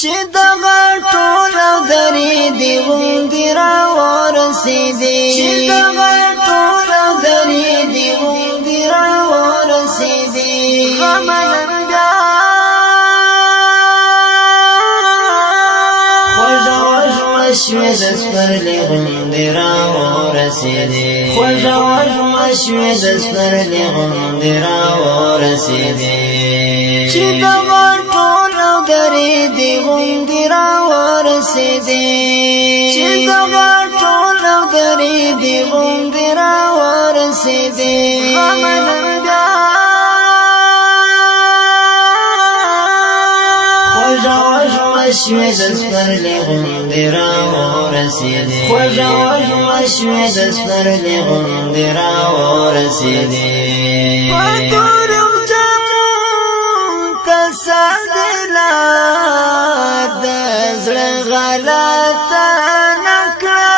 چې دغه ټول درې دی غوندې راورسېدې چې دغه ټول درې دی غوندې راورسېدې غمنم بیا خوږه وږمه شوې د سپرلي غوندې راورسېدې خوږه وږمه شوې د سپرلي غوندې راورسېدې چې دغه ټول درې دی غوندې راورسېدې چې دغه ټول درې دی غوندې راورسېدې غمنم بیا خوږه وږمه شوې د سپرلي غوندې راورسېدې خوږه وږمه شوې د سپرلي غوندې راورسېدې سادلار د زړه غلطه نکړه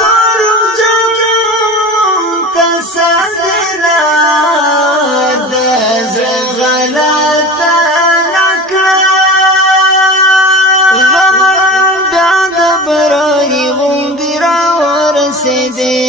دروغ جنون ته سادلار د زړه غلطه نکړه غمن بیا د برای غوندې راورسېدې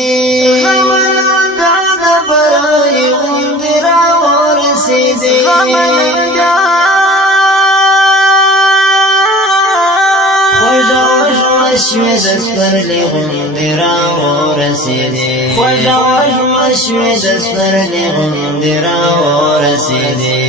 خوږه وږمه شوې د سپرلي غوندې راورسېدې خوږه وږمه شوې د سپرلي غوندې راورسېدې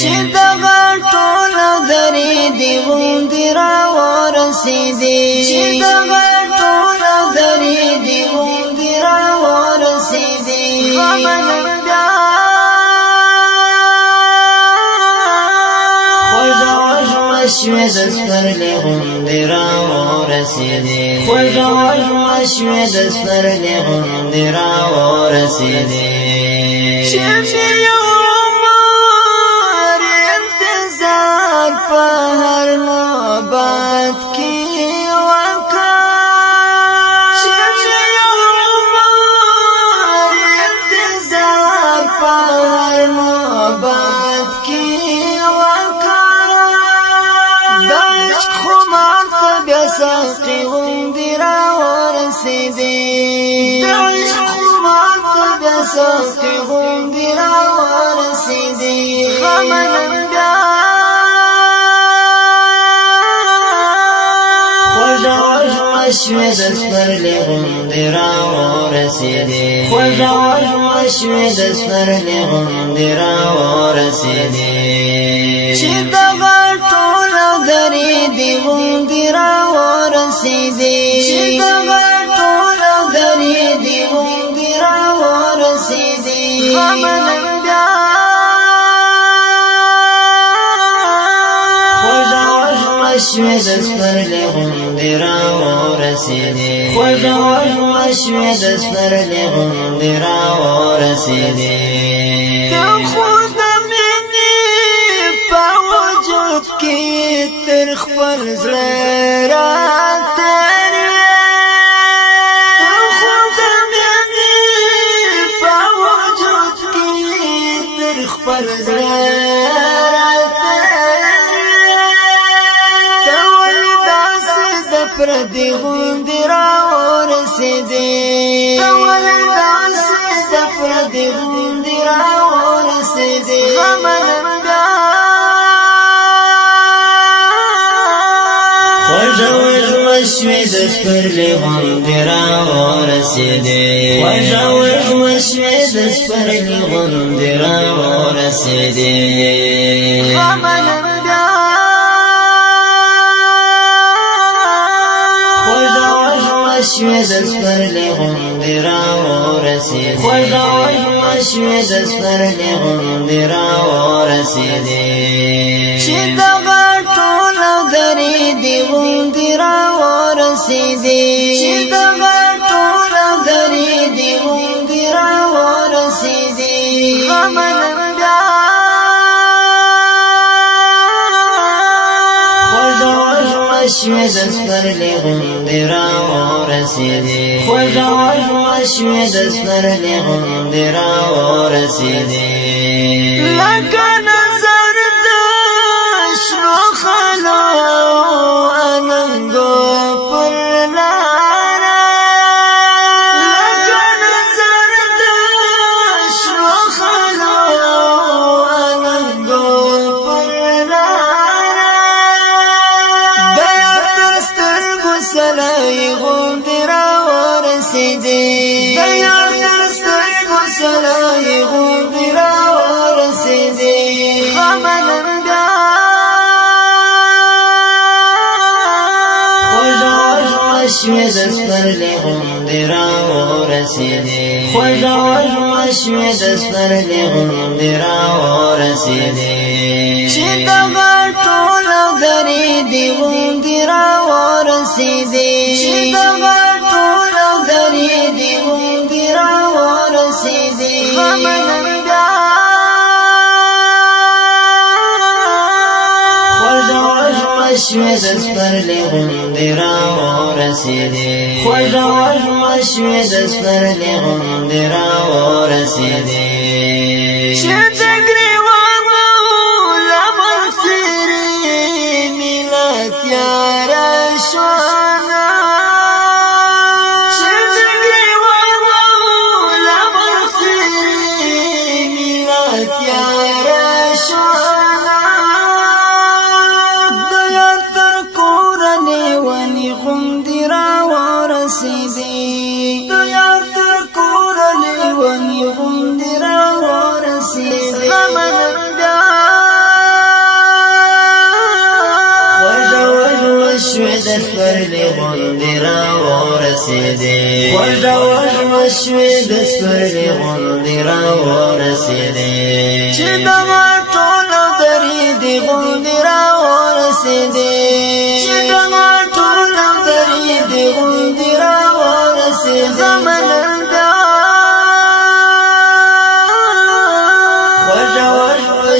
چې دغه ټول درې دی غوندې راورسېدې چې دغه ټول درې دی غوندې راورسېدې غمنم بیا شوې د سپرلي غوندې راورسېدې خوږه وږمه شوې د سپرلي غوندې راورسېدې چې مې یو عمر انتظار په هر نوبت کې وکړ چې مې یو عمر انتظار په هر نوبت کې ساقي غوندې راورسېدې د عشق خمار ته بیا ساقي غوندې راورسېدې غمنم بیا خوږه وږمه شوې د سپرلي غوندې راورسېدې خوږه وږمه شوې د سپرلي غوندې راورسېدې چې دغه ټول درې دی غوندې راورسېدې چې دغه ټول درې دی غوندې راورسېدې غمنم بیا خوږه وږمه شوې د سپرلي غوندې راورسېدې خوږه وږمه شوې د سپرلي غوندې راورسېدې تر خپل زړه راتېر خو د مینې په وجود کې تر خپل زړه راتېر ته ولې داسې د پردي غوندې راورسېدې ته ولې داسې د پردي غوندې راورسېدې غمنم بیا خوږه وږمه شوې د سپرلي غوندې راورسېدې خوږه وږمه شوې د سپرلي غوندې راورسېدې غمنم بیا خوږه وږمه شوې د سپرلي غوندې راورسېدې خوږه وږمه شوې د سپرلي غوندې راورسېدې چې دغه ټول درې دی غوندې راورسېدې چې دغه ټول درې دی غوندې راورسېدې غمنم بیا خوږه وږمه شوې د سپرلي غوندې راورسېدې خوږه وږمه شوې د سپرلي غوندې راورسېدې لکه نظر د وشوې د سپرلي غوندې راورسېدې خوږه وږمه شوې د سپرلي غوندې راورسېدې چې دغه ټوله درې دې غوندې راورسېدې چې دغه ټوله درې دې غوندې راورسېدې شوې د سپرلي غوندې راورسېدې خوږه وږمه شوې د سپرلي غوندې راورسېدې چې د ګریوانو لمر څېرې میله تیاره شوه چې د ګریوانو لمر څېرې میله تیاره شوه د یار تر کوره لیونی غوندې راورسېدې خوږه وږمه شوې د سپرلي غوندې راورسېدې خوږه وږمه شوې د سپرلي غوندې راورسېدې چې دغه ټوله درې دې غوندې راورسېدې چې دغه ټوله درې دې غوندې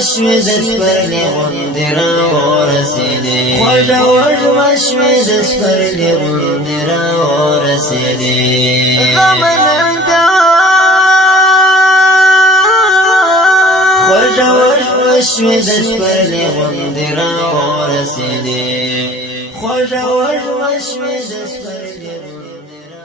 شوې د سپرلي غوندې راورسېدې خوږه وږمه شوې د سپرلي غوندې راورسېدې خوږه وږمه شوې د سپرلي غوندې راورسېدې خوږه وږمه شوې د سپرلي